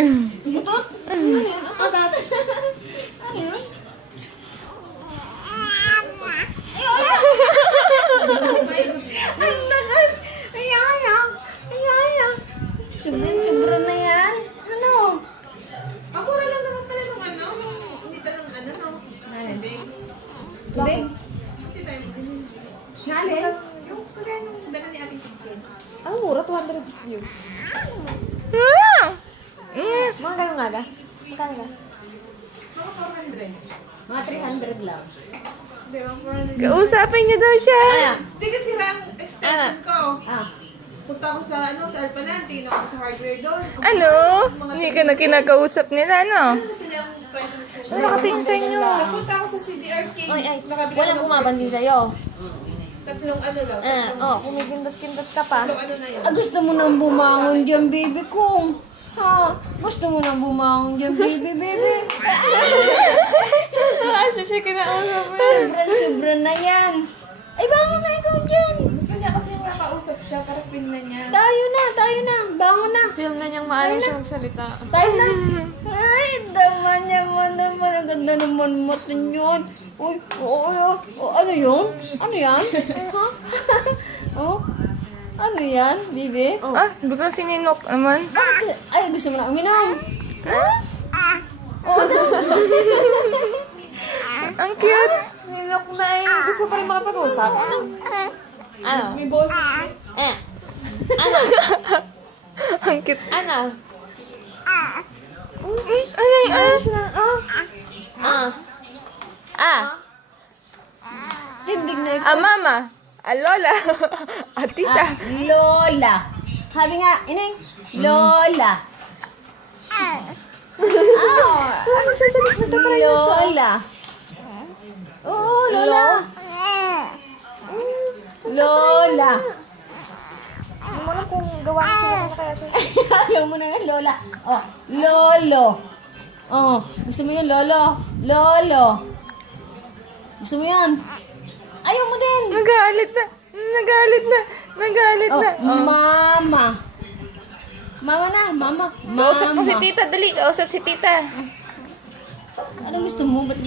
Utot? Ano yun? Utot? Ano yun? Ay, wala! Ang lakas! Ayaw! Ayaw! Sobra na yan. Ano? Mura lang naman pala nung ano. Hindi talang ano, no? Big? Big? Nalin? Yung kaya nung dala ni Ate Cynthia. Ang mura, 200 yun. Mga ganun nga ga? Magkano ga? Mga 400. Mga 300 lang. Hindi, mga 400. Kausapin niyo daw siya. Ayan. Hindi kasi lang extension ko. Ah. Punta ako sa Alpanan, tingin ako sa hardware doon. Ano? Hindi ka na kinakausap nila, no? Ano kasi yung present ko? Ano nakatingin sa inyo? Napunta ako sa CDR King. Nakabili Walang ako ng kumabanding sa'yo. tatlong ano lang. Kung may pindot-pindot ka pa. Tatlong ano na yun. Gusto mo nang bumangon dyan, baby ko. Ha? Gusto mo nang bumangon dyan, baby. Siya kinausap mo. Sobra na yan. Ay, bangon na ikaw dyan. Gusto niya kasi nakausap siya, para pin na niya. Tayo na. Bangon na. Film na niyang maayos siya magsalita. Tayo na. Ay, daman niya mo naman. Ang ganda naman mata yun. Uy, ano yun? Ano yan? Ha? Oh? Ano yan, bibi? Ah, biglang sininok naman. Ay, gusto mo na uminom? Ang cute. Sinilok na eh. Gusto pa rin makapag-usap. Ano? May boses. Ano? Ang cute. Ano? Anong Tindig na ikaw. mama. Lola. Tita. Lola. Sabi nga, ineng. Lola. Magsasalit na tayo. Lola. Oo, Lola. Lola. Hindi mo alam kung gawa na sila na kaya siya. Ayaw mo na nga, Lola. Oh, Lolo. Oh, gusto mo yun, Lolo? Lolo. Gusto mo yan? Ayaw mo din. Nagalit na. Oh, Mama. Mama na, Mama. Kausap mo si tita. Dali, kausap si tita. Anong gusto mo? Ba't